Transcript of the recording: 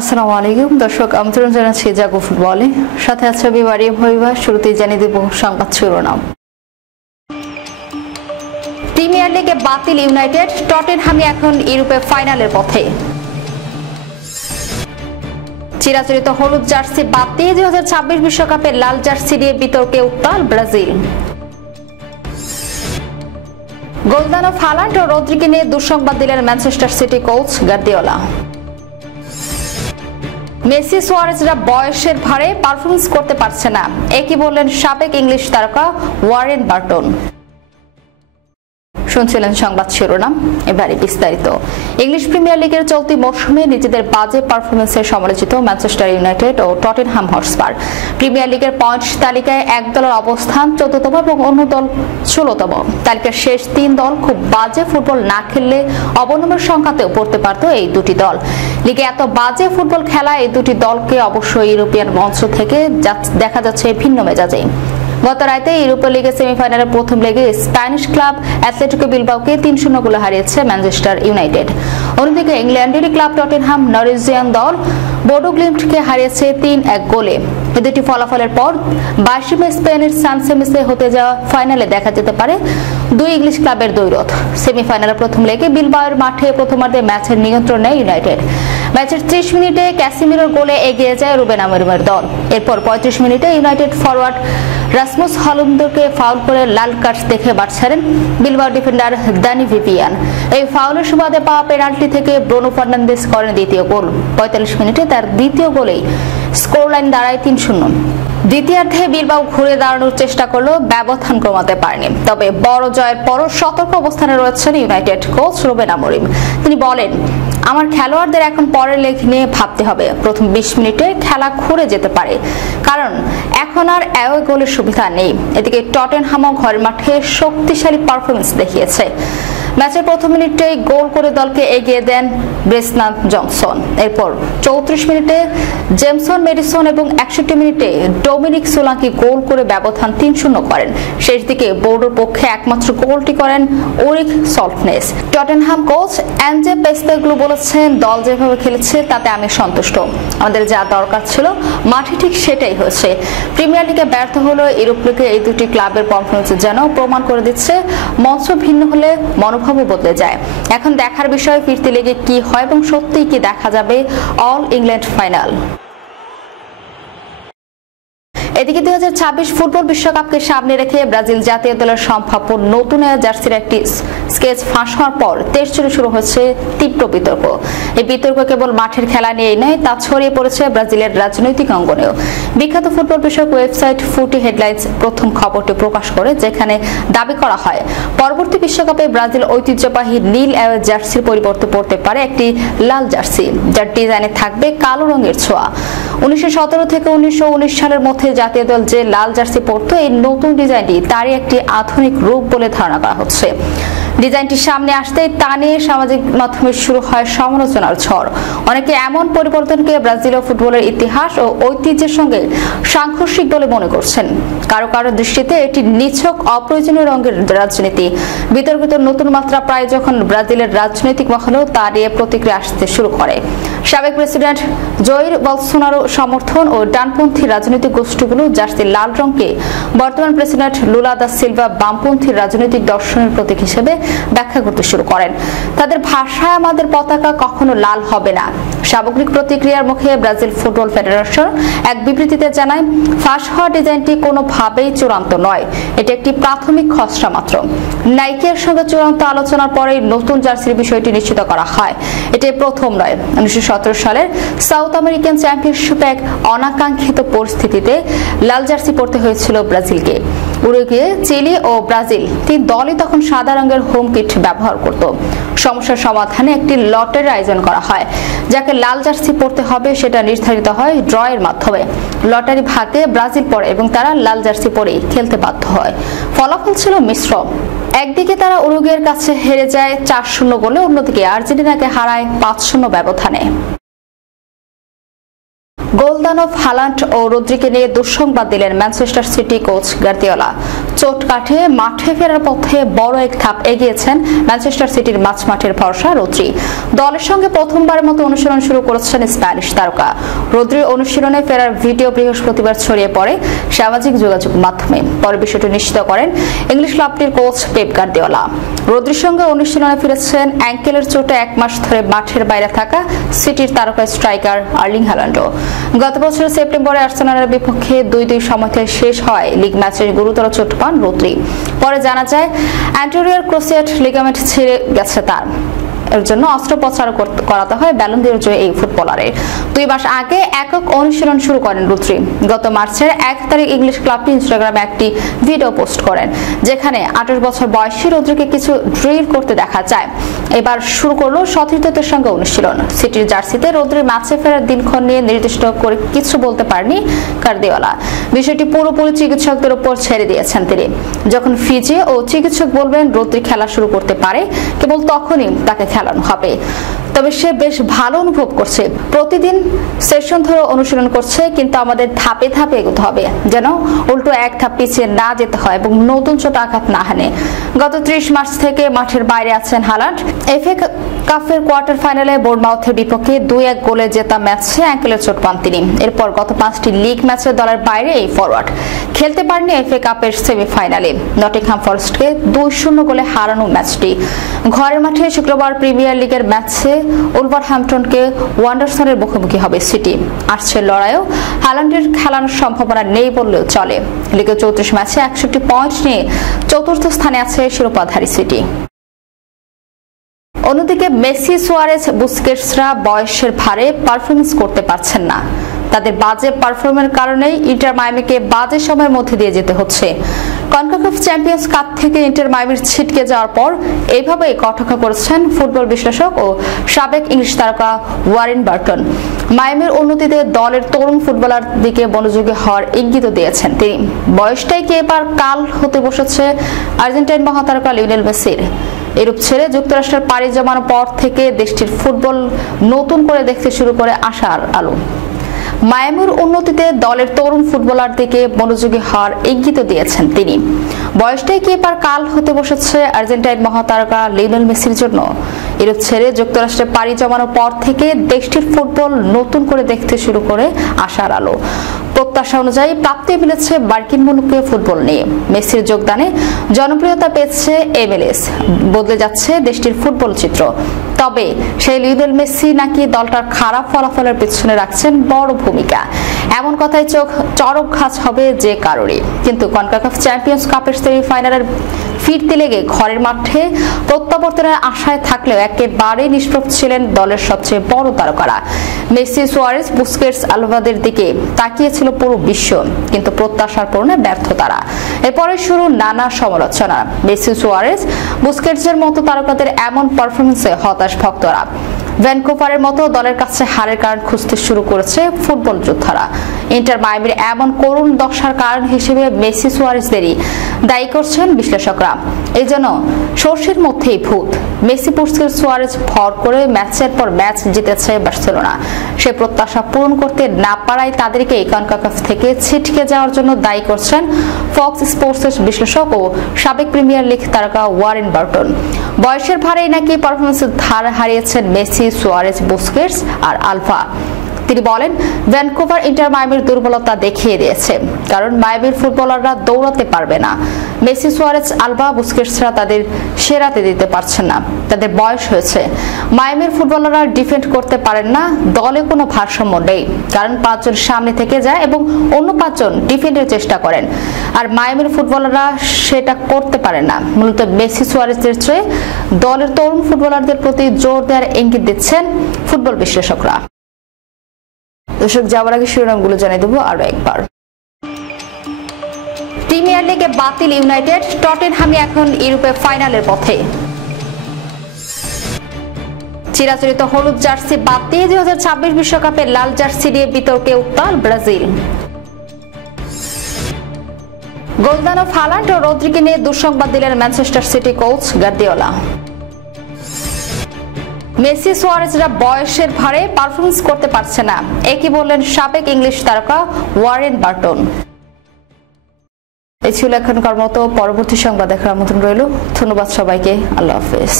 আসসালামু আলাইকুম দর্শক, আমন্ত্রণ জানাচ্ছি জাগো ফুটবলে। সাথে আছে আমি মারিয়াম হবিবা। শুরুতেই জানিয়ে দেব সংবাদ শিরোনাম। প্রিমিয়ার লিগে বাতিল ইউনাইটেড, টটেনহাম এখন ইউরোপের ফাইনালের পথে। চিরাচরিত হলুদ জার্সি বাদ দিয়ে 2026 বিশ্বকাপের লাল জার্সি নিয়ে বিতর্কে উত্তাল ব্রাজিল। গোলদানো হালান্ড ও রদ্রিকে নিয়ে দুঃসংবাদ দিলেন Manchester City coach Guardiola. Messi সুয়ারেজরা বয়সের ভারে পারফরমেন্স করতে পারছে না, একই বললেন সাবেক ইংলিশ তারকা ওয়ারেন বার্টন। শুনছিলেন সংবাদ শিরোনাম, এবারে বিস্তারিত। ইংলিশ প্রিমিয়ার লিগের চলতি মৌসুমে নিজেদের বাজে পারফরমেন্সে সমালোচিত ম্যানচেস্টার ইউনাইটেড ও টটেনহাম হটস্পার প্রিমিয়ার লিগের পয়েন্ট তালিকায় এক দলের অবস্থান 14তম এবং অন্য দল 16তম। তালিকার শেষ 3 দল খুব বাজে ফুটবল না খেললে অবনমনের সংখ্যাতেও পড়তে পারত এই দুটি দল। লিগে এত বাজে ফুটবল খেলা এই দুটি দলকে অবশ্যই ইউরোপিয়ান মঞ্চ থেকে দেখা যাচ্ছে ভিন্ন মেজাজে। গত রাতে ইউরোপা লিগের সেমিফাইনালের প্রথম লেগে স্প্যানিশ ক্লাব অ্যাথলেটিকো বিলবাওকে 3-0 গোলে হারিয়েছে ম্যানচেস্টার ইউনাইটেড। অন্যদিকে ইংল্যান্ডেরই ক্লাব টটেনহাম নরিজিয়ান দল বোডো গ্লিম্টকে হারিয়েছে 3-1 গোলে। এই দুটি ফলাফলের পর 22 মে স্পেনের সান সেমিসে হতে যাওয়া ফাইনালে দেখা যেতে পারে দুই ইংলিশ ক্লাবের দ্বৈরথ। সেমিফাইনালের প্রথম লেগে বিলবাওয়ের মাঠে প্রথমার্ধে ম্যাচের নিয়ন্ত্রণ নেয় ইউনাইটেড। ম্যাচের 30 মিনিটে ক্যাসিমিরোর গোলে এগিয়ে যায় রুবেন আমোরিমের দল। এরপর 35 মিনিটে ইউনাইটেড ফরওয়ার্ড রাসমুস হলুন্দকে ফাউল করে লাল কার্ড দেখে বাদ ছাড়েন বিলবাও ডিফেন্ডার দানি ভিভিয়ান। এই ফাউলের সুবাদে পাওয়া পেনাল্টি থেকে ব্রুনো ফার্নান্দেজ করেন দ্বিতীয় গোল। 45 মিনিটে তার দ্বিতীয় গোলেই স্কোর লাইন দাঁড়ায় 3-0। দ্বিতীয়ার্ধে বিলবাও ঘুরে দাঁড়ানোর চেষ্টা করলেও ব্যবধান কমাতে পারেনি। তবে বড় জয়ের পরও সতর্ক অবস্থানে রয়েছেন ইউনাইটেড কোচ রুবেন আমোরিম। তিনি বলেন, আমার খেলোয়াড়দের এখন পরের লেগ নিয়ে ভাবতে হবে। প্রথম 20 মিনিটে খেলা ঘুরে যেতে পারে, কারণ এখন আর অ্যাওয়ে গোলের সুবিধা নেই। এদিকে টটেনহামও ঘরের মাঠে শক্তিশালী পারফরমেন্স দেখিয়েছে। ম্যাচের প্রথম মিনিটেই গোল করে দলকে এগিয়ে দেন ব্রেসনান জনসন। এরপর 34 মিনিটে জেমসন মেডিসন এবং 61 মিনিটে ডোমিনিক সোলাঙ্কি গোল করে ব্যবধান 3-0 করেন। শেষ দিকে বোর্ডোর পক্ষে একমাত্র গোলটি করেন ওরিক সল্টনেস। টটেনহাম কোচ অ্যাঞ্জে পেস্তেগ্লু বলেছেন, দল যেভাবে খেলেছে তাতে আমি সন্তুষ্ট। আমাদের যা দরকার ছিল মাঠে ঠিক সেটাই হয়েছে। প্রিমিয়ার লিগে ব্যর্থ হলো ইউরোপ লিগে এই দুটি ক্লাবের পারফরমেন্স যেন প্রমাণ করে দিচ্ছে মঞ্চ ভিন্ন হলে মনোভাবও বদলে যায়। এখন দেখার বিষয় ফিরতি লেগে কি হয় এবং সত্যিই কি দেখা যাবে অল ইংল্যান্ড ফাইনাল। এদিকে 2026 ফুটবল বিশ্বকাপকে সামনে রেখে ব্রাজিল জাতীয় দলের সম্ভাব্য নতুন জার্সির একটি স্কেচ ফাঁস হওয়ার পর দেশ জুড়ে শুরু হচ্ছে তীব্র বিতর্ক। এই বিতর্ক কেবল মাঠের খেলা নিয়েই নয়, তা ছড়িয়ে পড়েছে ব্রাজিলের রাজনৈতিক অঙ্গনেও। বিখ্যাত ফুটবল বিষয়ক ওয়েবসাইট ফুটি হেডলাইন্স প্রথম খবরটি প্রকাশ করে, যেখানে দাবি করা হয় পরবর্তী বিশ্বকাপে ব্রাজিল ঐতিহ্যবাহী নীল অ্যাওয়ে জার্সির পরিবর্তে পড়তে পারে একটি লাল জার্সি, যার ডিজাইনে থাকবে কালো রঙের ছোঁয়া। 1917 থেকে 1919 সালের মধ্যে জাতীয় দল যে লাল জার্সি পরত, এই নতুন ডিজাইনটি তারই একটি আধুনিক রূপ বলে ধারণা করা হচ্ছে। ডিজাইনটি সামনে আসতেই তা নিয়ে সামাজিক মাধ্যমে শুরু হয় সমালোচনার ঝড়। অনেকে এমন পরিবর্তনকে ব্রাজিলীয় ফুটবলের ইতিহাস ও ঐতিহ্যের সঙ্গে সাংঘর্ষিক বলে মনে করছেন। কারো কারো দৃষ্টিতে এটি নিছক অপ্রয়োজনীয় রঙের রাজনীতি। বিতর্কিত নতুন মাত্রা প্রায় যখন ব্রাজিলের রাজনৈতিক মহলেও তা নিয়ে প্রতিক্রিয়া আসতে শুরু করে। সাবেক প্রেসিডেন্ট জয়ির বলসোনারো সমর্থন ও ডানপন্থী রাজনৈতিক গোষ্ঠীগুলো জার্সি লাল রঙকে বর্তমান প্রেসিডেন্ট লুলা দা সিলভা বামপন্থী রাজনৈতিক দর্শনের প্রতীক হিসেবে ব্যাখ্যা করতে শুরু করেন। তাদের ভাষায় আমাদের পতাকা কখনো লাল হবে না। সামগ্রিক প্রতিক্রিয়ার মুখে ব্রাজিল ফুটবল ফেডারেশন এক বিবৃতিতে জানায়, ফাঁস হওয়া ডিজাইনটি কোনোভাবেই চূড়ান্ত নয়, এটি একটি প্রাথমিক খসড়া মাত্র। নাইকের সঙ্গে চূড়ান্ত আলোচনার পরে নতুন জার্সির বিষয়টি নিশ্চিত করা হয়। এটি প্রথম নয়। 1917 সালের সাউথ আমেরিকান চ্যাম্পিয়নশিপে এক অনাকাঙ্ক্ষিত পরিস্থিতিতে লাল জার্সি পরতে হয়েছিল ব্রাজিলকে। উরুগুয়ে, চিলি ও ব্রাজিল 3 দলই তখন সাদা রঙের হোম কিট ব্যবহার করত। সমস্যার সমাধানে একটি লটারির আয়োজন করা হয়। যাকে লাল জার্সি পরতে হবে সেটা নির্ধারিত হয় ড্রয়ের মাধ্যমে। লটারি ভাগে ব্রাজিল পড়ে এবং তারা লাল জার্সি পরেই খেলতে বাধ্য হয়। ফলাফল ছিল মিশ্র। একদিকে তারা উরুগুয়ের কাছে হেরে যায় 4-0 গোলে, অন্যদিকে আর্জেন্টিনাকে হারায় 5-0 ব্যবধানে। গোলদানব হালান্ড ও রদ্রিকে নিয়ে দুঃসংবাদ দিলেন ম্যানচেস্টার সিটি কোচ গার্দিওলা। চোট কাটিয়ে মাঠে ফেরার পথে বড় এক ধাপ এগিয়েছেন ম্যানচেস্টার সিটির মাঝমাঠের ভরসা রদ্রি। দলের সঙ্গে প্রথমবারের মতো অনুশীলন শুরু করেছেন স্প্যানিশ তারকা। রদ্রির অনুশীলনে ফেরার ভিডিও বৃহস্পতিবার ছড়িয়ে পড়ে সামাজিক যোগাযোগ মাধ্যমে। পরে বিষয়টি নিশ্চিত করেন ইংলিশ ক্লাবটির কোচ পেপ গার্দিওলা। রদ্রির সঙ্গে অনুশীলনে ফিরেছেন অ্যাঙ্কেলের চোটে 1 মাস ধরে মাঠের বাইরে থাকা সিটির তারকা স্ট্রাইকার আর্লিং হ্যালান্ডও। গত বছর সেপ্টেম্বরে আর্সেনালের বিপক্ষে 2-2 সময়তে শেষ হয় লিগ ম্যাচের গুরুতর চোট পান রদ্রি। পরে জানা যায় অ্যান্টেরিয়র ক্রুসিয়েট লিগামেন্ট ছিঁড়ে গেছে তার। এর জন্য অস্ত্রোপচার করাতে হয় ব্যালন ডি'র জয়ী এই ফুটবলারের। 2 মাস আগে একক অনুশীলন শুরু করেন রদ্রি। গত মার্চের 1 তারিখ ইংলিশ ক্লাবটি ইনস্টাগ্রামে একটি ভিডিও পোস্ট করেন, যেখানে 28 বছর বয়সী রদ্রিকে কিছু ড্রিল করতে দেখা যায়। এবার শুরু করলো সতীর্থদের সঙ্গে অনুশীলন। সিটির জার্সিতে রদ্রির ম্যাচে ফেরার দিনক্ষণ নিয়ে নির্দিষ্ট করে কিছু বলতে পারেনি গার্দিওলা। বিষয়টি পুরোপুরি চিকিৎসকদের উপর ছেড়ে দিয়েছেন তিনি। যখন ফিজিও ও চিকিৎসক বলবেন রদ্রি খেলা শুরু করতে পারে, কেবল তখনই তাকে খেলানো হবে। তবে সে বেশ ভালো অনুভব করছে। প্রতিদিন সেশন ধরে অনুশীলন করছে, কিন্তু আমাদের ধাপে ধাপে এগোতে হবে, যেন উল্টো এক ধাপ পিছিয়ে না যেতে হয় এবং নতুন চোট আঘাত না হানে। গত 30 মার্চ থেকে মাঠের বাইরে আছেন হালান্ড। এফএ কাপের কোয়ার্টার ফাইনালে বোর্নমাউথের বিপক্ষে 2-1 গোলে জেতা ম্যাচে অ্যাঙ্কেলের চোট পান তিনি। এরপর গত 5টি লিগ ম্যাচে দলের বাইরে এই ফরওয়ার্ড খেলতে পারেননি এফএ কাপের সেমিফাইনালে। নটিংহাম ফরেস্টকে 2-0 গোলে হারানো ম্যাচটি। ঘরের মাঠে শুক্রবার প্রিমিয়ার লিগের ম্যাচে উলভারহ্যাম্পটনকে ওয়ান্ডারসনের মুখোমুখি হবে সিটি। আর্চের লড়াইও হালান্ডের খেলানোর সম্ভাবনা নেই বললেও চলে। লিগে 34 ম্যাচে 61 পয়েন্ট নিয়ে চতুর্থ স্থানে আছে শিরোপাধারী সিটি। অন্যদিকে মেসি, সুয়ারেজ, বুস্কেটসরা বয়সের ভারে পারফরমেন্স করতে পারছেন না। তাদের বাজে পারফরমেন্সের কারণেই ইন্টার মায়ামিকে বাজে সময়ের মধ্যে দিয়ে যেতে হচ্ছে। কনকাকাফ চ্যাম্পিয়ন্স কাপ থেকে ইন্টার মায়ামির ছিটকে যাওয়ার পর এইভাবেই কটাক্ষ করেছেন ফুটবল বিশ্লেষক ও সাবেক ইংলিশ তারকা ওয়ারেন বার্টন। মায়ামির উন্নতিতে দলের তরুণ ফুটবলার দিকে মনোযোগী হওয়ার ইঙ্গিত দিয়েছেন তিনি। বয়সটাই কি এবার কাল হতে বসেছে আর্জেন্টাইন মহাতারকা লিওনেল মেসির। ইউরোপ ছেড়ে যুক্তরাষ্ট্রের পাড়ি জমানোর পর থেকে দেশটির ফুটবল নতুন করে দেখতে শুরু করে আশার আলো। মায়ামির উন্নতিতে দলের তরুণ ফুটবলার দিকে মনোযোগী হওয়ার ইঙ্গিত দিয়েছেন তিনি। বয়সটাই কি এবার কাল হতে বসেছে আর্জেন্টাইন মহাতারকা লিওনেল মেসির জন্য। ইউরোপ ছেড়ে যুক্তরাষ্ট্রে পাড়ি জমানোর পর থেকে দেশটির ফুটবল নতুন করে দেখতে শুরু করে আশার আলো। প্রত্যাশা অনুযায়ী প্রাপ্তি মিলেছে মার্কিন মুলুকে ফুটবল নিয়ে। মেসির যোগদানে জনপ্রিয়তা পেয়েছে MLS। বদলে যাচ্ছে দেশটির ফুটবল চিত্র। তবে সেই লিওনেল মেসি নাকি দলটার খারাপ ফলাফলের পেছনে রাখছেন বড় ভূমিকা, এমন কথায় চোখ চরক ঘাস হবে যে কারোরই। কিন্তু কনকাকাফ চ্যাম্পিয়ন্স কাপের সেমিফাইনালের ফিরতে লেগে ঘরের মাঠে প্রত্যাবর্তনের আশায় থাকলেও একেবারে নিষ্প্রভ ছিলেন দলের সবচেয়ে বড় তারকারা। মেসি, সুয়ারেজ, বুস্কেটস, আলভাদের দিকে তাকিয়েছিল পুরো বিশ্ব, কিন্তু প্রত্যাশার পূরণে ব্যর্থ তারা। এরপরে শুরু নানা সমালোচনা। মেসি, সুয়ারেজ, বুস্কেটসের মতো তারকাদের এমন পারফরমেন্সে হতাশ ভক্তরা। ভ্যানকুভারের মতো দলের কাছে হারের কারণ খুঁজতে শুরু করেছে ফুটবল যোদ্ধারা। ইন্টার মায়ামির এমন করুণ দশার কারণ হিসেবে মেসি, সুয়ারেজদেরই দায়ী করছেন বিশ্লেষকরা। এই জন্য সর্ষের মধ্যেই ভূত। মেসি, বুস্কেটস, সুয়ারেজ ভর করে ম্যাচের পর ম্যাচ জিতেছে বার্সেলোনা। সে প্রত্যাশা পূরণ করতে না পারায় তাদেরকে কনকাকাফ থেকে ছিটকে যাওয়ার জন্য দায়ী করছেন ফক্স স্পোর্টসের বিশ্লেষক ও সাবেক প্রিমিয়ার লিগ তারকা ওয়ারেন বার্টন। বয়সের ভারেই নাকি পারফরমেন্সের ধার হারিয়েছেন মেসি, সুয়ারেজ, বুস্কেটস আর আলভা। তিনি বলেন, ভ্যানকুভার ইন্টার মায়ামির দুর্বলতা দেখিয়ে দিয়েছে, কারণ মায়ামির ফুটবলাররা দৌড়াতে পারবে না। মেসি, সুয়ারেজ, আলভা, বুস্কেটসরা তাদের সেরাতে দিতে পারছেন না, তাদের বয়স হয়েছে। মায়ামির ফুটবলাররা ডিফেন্ড করতে পারেন না, দলে কোনো ভারসাম্য নেই, কারণ 5 জন সামনে থেকে যায় এবং অন্য 5 জন ডিফেন্ডের চেষ্টা করেন, আর মায়ামির ফুটবলাররা সেটা করতে পারেন না। মূলত মেসি, সুয়ারেজদের চেয়ে দলের তরুণ ফুটবলারদের প্রতি জোর দেওয়ার ইঙ্গিত দিচ্ছেন ফুটবল বিশ্লেষকরা। দর্শক, যাওয়ার আগে শিরোনামগুলো জানিয়ে দেবো আরো একবার। প্রিমিয়ার লিগে বাতিল ইউনাইটেড, টটেনহামই এখন ইউরোপে ফাইনালের পথে। চিরাচরিত হলুদ জার্সি বাদ দিয়ে 2026 বিশ্বকাপে লাল জার্সি নিয়ে বিতর্কে উত্তাল ব্রাজিল। গোলদানব হালান্ড ও রদ্রিকে নিয়ে দুঃসংবাদ দিলেন Manchester City coach Guardiola. Messi সুয়ারেজরা বয়সের ভারে পারফরমেন্স করতে পারছে না, একই বললেন সাবেক ইংলিশ তারকা ওয়ারেন বার্টন। এই ছিল এখনকার মতো, পরবর্তী সংবাদ দেখার আমন্ত্রণ রইল। ধন্যবাদ সবাইকে, আল্লাহ হাফেজ।